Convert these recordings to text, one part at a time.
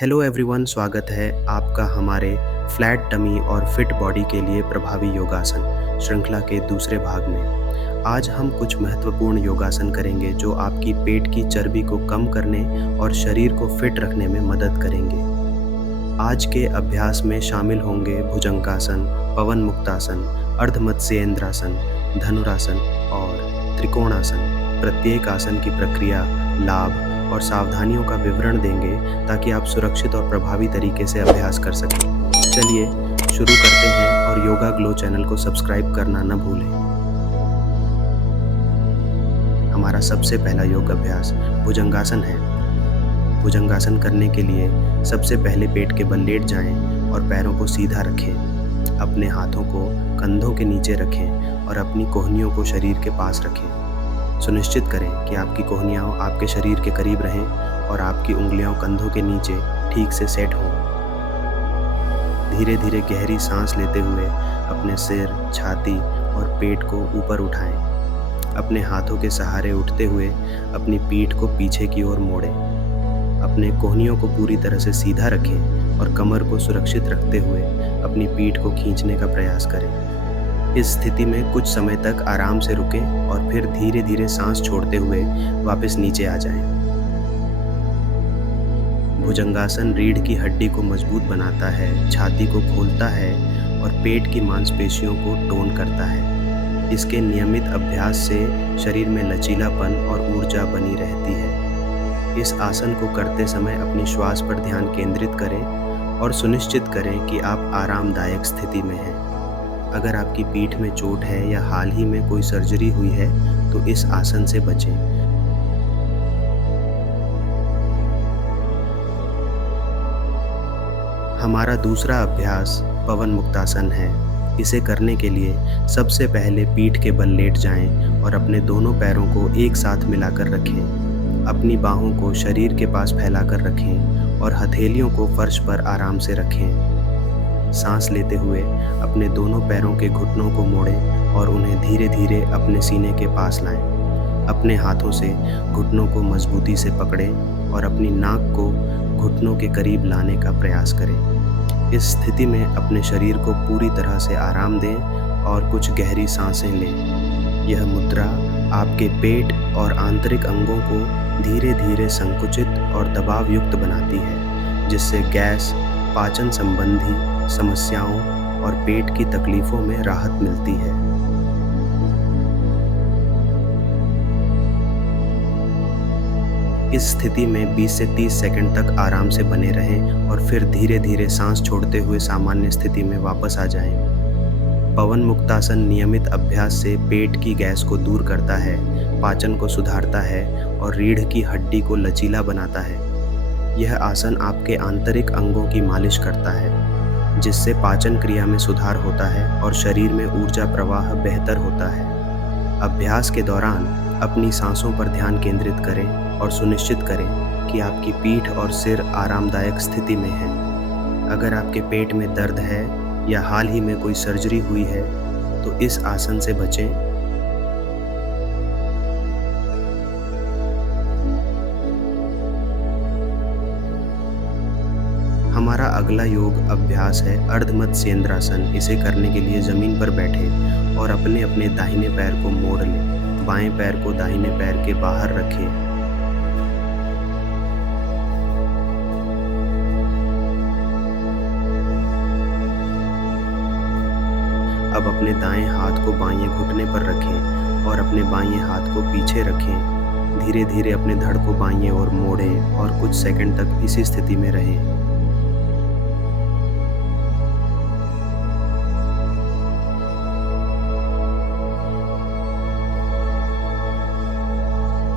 Hello everyone, स्वागत है आपका हमारे फ्लैट टमी और फिट बॉडी के लिए प्रभावी योगासन श्रृंखला के दूसरे भाग में। आज हम कुछ महत्वपूर्ण योगासन करेंगे जो आपकी पेट की चर्बी को कम करने और शरीर को फिट रखने में मदद करेंगे। आज के अभ्यास में शामिल होंगे भुजंगासन, पवन मुक्तासन, अर्धमत्स्येंद्रासन, धनुरासन और त्रिकोणासन। प्रत्येक आसन की प्रक्रिया, लाभ और सावधानियों का विवरण देंगे ताकि आप सुरक्षित और प्रभावी तरीके से अभ्यास कर सकें। चलिए शुरू करते हैं और योगा ग्लो चैनल को सब्सक्राइब करना न भूलें। हमारा सबसे पहला योग अभ्यास भुजंगासन है। भुजंगासन करने के लिए सबसे पहले पेट के बल लेट जाएं और पैरों को सीधा रखें। अपने हाथों को कंधों के नीचे रखें और अपनी कोहनियों को शरीर के पास रखें। सुनिश्चित करें कि आपकी कोहनियाँ आपके शरीर के करीब रहें और आपकी उंगलियां कंधों के नीचे ठीक से सेट हों। धीरे धीरे गहरी सांस लेते हुए अपने सिर, छाती और पेट को ऊपर उठाएं। अपने हाथों के सहारे उठते हुए अपनी पीठ को पीछे की ओर मोड़ें। अपने कोहनियों को पूरी तरह से सीधा रखें और कमर को सुरक्षित रखते हुए अपनी पीठ को खींचने का प्रयास करें। इस स्थिति में कुछ समय तक आराम से रुकें और फिर धीरे धीरे सांस छोड़ते हुए वापस नीचे आ जाएं। भुजंगासन रीढ़ की हड्डी को मजबूत बनाता है, छाती को खोलता है और पेट की मांसपेशियों को टोन करता है। इसके नियमित अभ्यास से शरीर में लचीलापन और ऊर्जा बनी रहती है। इस आसन को करते समय अपनी श्वास पर ध्यान केंद्रित करें और सुनिश्चित करें कि आप आरामदायक स्थिति में हैं। अगर आपकी पीठ में चोट है या हाल ही में कोई सर्जरी हुई है तो इस आसन से बचें। हमारा दूसरा अभ्यास पवन मुक्तासन है। इसे करने के लिए सबसे पहले पीठ के बल लेट जाएं और अपने दोनों पैरों को एक साथ मिलाकर रखें। अपनी बाहों को शरीर के पास फैलाकर रखें और हथेलियों को फर्श पर आराम से रखें। सांस लेते हुए अपने दोनों पैरों के घुटनों को मोड़ें और उन्हें धीरे धीरे अपने सीने के पास लाएं। अपने हाथों से घुटनों को मजबूती से पकड़ें और अपनी नाक को घुटनों के करीब लाने का प्रयास करें। इस स्थिति में अपने शरीर को पूरी तरह से आराम दें और कुछ गहरी सांसें लें। यह मुद्रा आपके पेट और आंतरिक अंगों को धीरे धीरे संकुचित और दबाव युक्त बनाती है, जिससे गैस, पाचन संबंधी समस्याओं और पेट की तकलीफों में राहत मिलती है। इस स्थिति में 20 से 30 सेकंड तक आराम से बने रहें और फिर धीरे धीरे सांस छोड़ते हुए सामान्य स्थिति में वापस आ जाएं। पवन मुक्तासन नियमित अभ्यास से पेट की गैस को दूर करता है, पाचन को सुधारता है और रीढ़ की हड्डी को लचीला बनाता है। यह आसन आपके आंतरिक अंगों की मालिश करता है, जिससे पाचन क्रिया में सुधार होता है और शरीर में ऊर्जा प्रवाह बेहतर होता है। अभ्यास के दौरान अपनी सांसों पर ध्यान केंद्रित करें और सुनिश्चित करें कि आपकी पीठ और सिर आरामदायक स्थिति में है। अगर आपके पेट में दर्द है या हाल ही में कोई सर्जरी हुई है तो इस आसन से बचें। हमारा अगला योग अभ्यास है अर्धमत्स्येंद्रासन। इसे करने के लिए ज़मीन पर बैठें और अपने अपने दाहिने पैर को मोड़ लें। बाएं पैर को दाहिने पैर के बाहर रखें। अब अपने दाएं हाथ को बाएं घुटने पर रखें और अपने बाएं हाथ को पीछे रखें। धीरे धीरे अपने धड़ को बाएं ओर मोड़ें और कुछ सेकंड तक इसी स्थिति में रहें।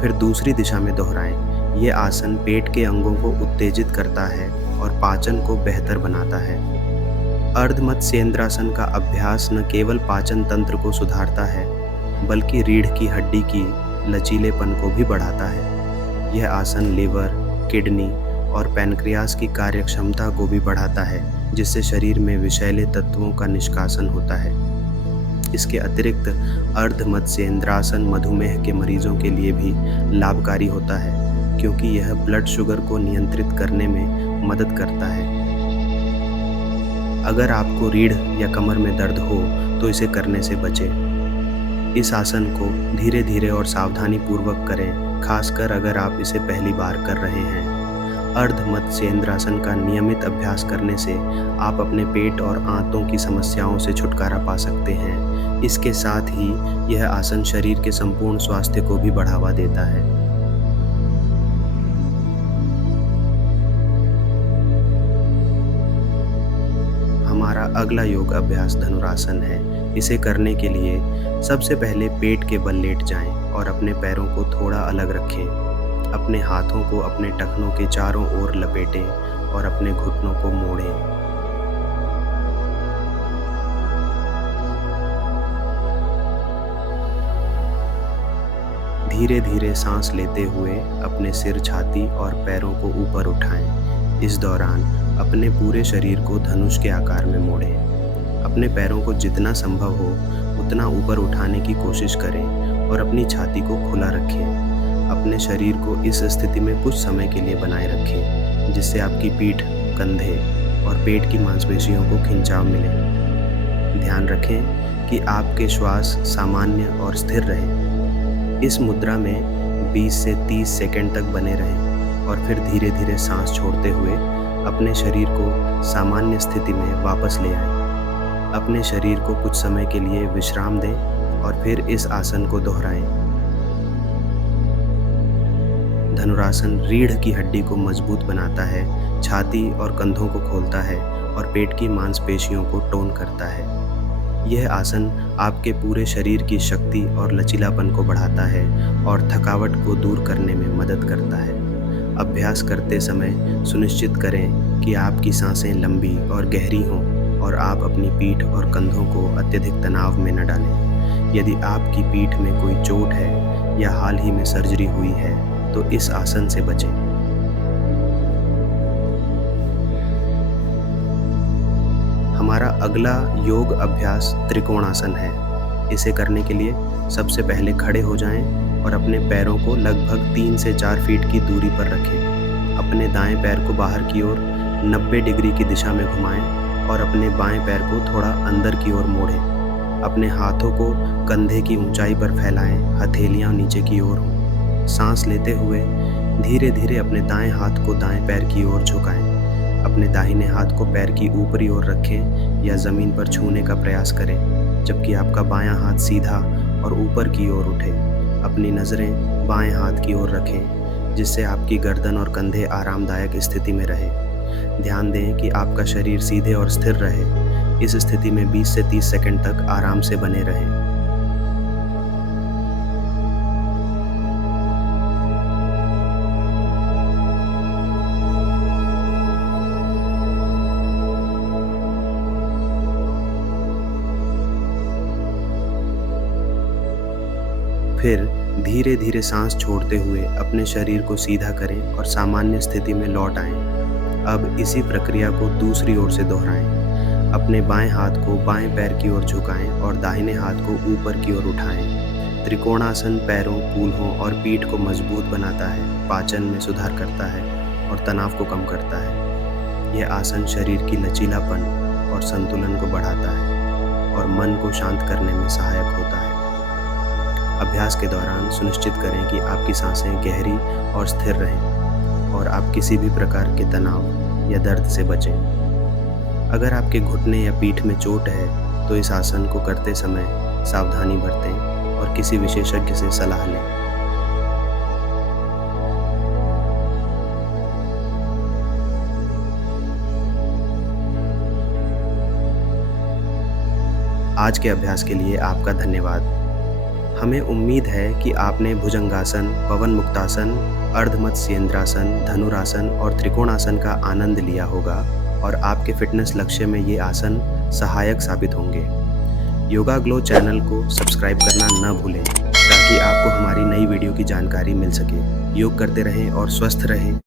फिर दूसरी दिशा में दोहराएं। ये आसन पेट के अंगों को उत्तेजित करता है और पाचन को बेहतर बनाता है। अर्धमत्स्येंद्रासन का अभ्यास न केवल पाचन तंत्र को सुधारता है बल्कि रीढ़ की हड्डी की लचीलेपन को भी बढ़ाता है। यह आसन लिवर, किडनी और पैनक्रियास की कार्यक्षमता को भी बढ़ाता है, जिससे शरीर में विषैले तत्वों का निष्कासन होता है। इसके अतिरिक्त अर्धमत्स्येंद्रासन मधुमेह के मरीजों के लिए भी लाभकारी होता है। क्योंकि यह ब्लड शुगर को नियंत्रित करने में मदद करता है। अगर आपको रीढ़ या कमर में दर्द हो तो इसे करने से बचें। इस आसन को धीरे-धीरे और सावधानीपूर्वक करें, खासकर अगर आप इसे पहली बार कर रहे हैं। अर्ध मत्स्येंद्रासन का नियमित अभ्यास करने से आप अपने पेट और आंतों की समस्याओं से छुटकारा पा सकते हैं। इसके साथ ही यह आसन शरीर के संपूर्ण स्वास्थ्य को भी बढ़ावा देता है। हमारा अगला योग अभ्यास धनुरासन है। इसे करने के लिए सबसे पहले पेट के बल लेट जाएं और अपने पैरों को थोड़ा अलग रखें। अपने हाथों को अपने टखनों के चारों ओर लपेटें और अपने घुटनों को मोड़ें। धीरे धीरे सांस लेते हुए अपने सिर, छाती और पैरों को ऊपर उठाएं। इस दौरान अपने पूरे शरीर को धनुष के आकार में मोड़ें। अपने पैरों को जितना संभव हो उतना ऊपर उठाने की कोशिश करें और अपनी छाती को खुला रखें। अपने शरीर को इस स्थिति में कुछ समय के लिए बनाए रखें, जिससे आपकी पीठ, कंधे और पेट की मांसपेशियों को खिंचाव मिले। ध्यान रखें कि आपके श्वास सामान्य और स्थिर रहे। इस मुद्रा में 20 से 30 सेकंड तक बने रहें और फिर धीरे धीरे सांस छोड़ते हुए अपने शरीर को सामान्य स्थिति में वापस ले आएं। अपने शरीर को कुछ समय के लिए विश्राम दें और फिर इस आसन को दोहराएं। धनुरासन रीढ़ की हड्डी को मजबूत बनाता है, छाती और कंधों को खोलता है और पेट की मांसपेशियों को टोन करता है। यह आसन आपके पूरे शरीर की शक्ति और लचीलापन को बढ़ाता है और थकावट को दूर करने में मदद करता है। अभ्यास करते समय सुनिश्चित करें कि आपकी सांसें लंबी और गहरी हों और आप अपनी पीठ और कंधों को अत्यधिक तनाव में न डालें। यदि आपकी पीठ में कोई चोट है या हाल ही में सर्जरी हुई है तो इस आसन से बचें। हमारा अगला योग अभ्यास त्रिकोणासन है। इसे करने के लिए सबसे पहले खड़े हो जाएं और अपने पैरों को लगभग 3 से 4 फीट की दूरी पर रखें। अपने दाएं पैर को बाहर की ओर 90 डिग्री की दिशा में घुमाएं और अपने बाएं पैर को थोड़ा अंदर की ओर मोड़ें। अपने हाथों को कंधे की ऊंचाई पर फैलाएं, हथेलियां नीचे की ओर हों। सांस लेते हुए धीरे धीरे अपने दाएं हाथ को दाएं पैर की ओर झुकाएं। अपने दाहिने हाथ को पैर की ऊपरी ओर रखें या ज़मीन पर छूने का प्रयास करें, जबकि आपका बायां हाथ सीधा और ऊपर की ओर उठे। अपनी नज़रें बाएं हाथ की ओर रखें, जिससे आपकी गर्दन और कंधे आरामदायक स्थिति में रहे। ध्यान दें कि आपका शरीर सीधे और स्थिर रहे। इस स्थिति में 20 से 30 सेकंड तक आराम से बने रहें। फिर धीरे धीरे सांस छोड़ते हुए अपने शरीर को सीधा करें और सामान्य स्थिति में लौट आएं। अब इसी प्रक्रिया को दूसरी ओर से दोहराएं। अपने बाएं हाथ को बाएं पैर की ओर झुकाएं और दाहिने हाथ को ऊपर की ओर उठाएं। त्रिकोणासन पैरों, कूल्हों और पीठ को मजबूत बनाता है, पाचन में सुधार करता है और तनाव को कम करता है। यह आसन शरीर की लचीलापन और संतुलन को बढ़ाता है और मन को शांत करने में सहायक होता है। अभ्यास के दौरान सुनिश्चित करें कि आपकी सांसें गहरी और स्थिर रहें और आप किसी भी प्रकार के तनाव या दर्द से बचें। अगर आपके घुटने या पीठ में चोट है तो इस आसन को करते समय सावधानी बरतें और किसी विशेषज्ञ से सलाह लें। आज के अभ्यास के लिए आपका धन्यवाद। हमें उम्मीद है कि आपने भुजंगासन, पवन मुक्तासन, अर्धमत्स्येंद्रासन, धनुरासन और त्रिकोणासन का आनंद लिया होगा और आपके फिटनेस लक्ष्य में ये आसन सहायक साबित होंगे। योगा ग्लो चैनल को सब्सक्राइब करना न भूलें ताकि आपको हमारी नई वीडियो की जानकारी मिल सके। योग करते रहें और स्वस्थ रहें।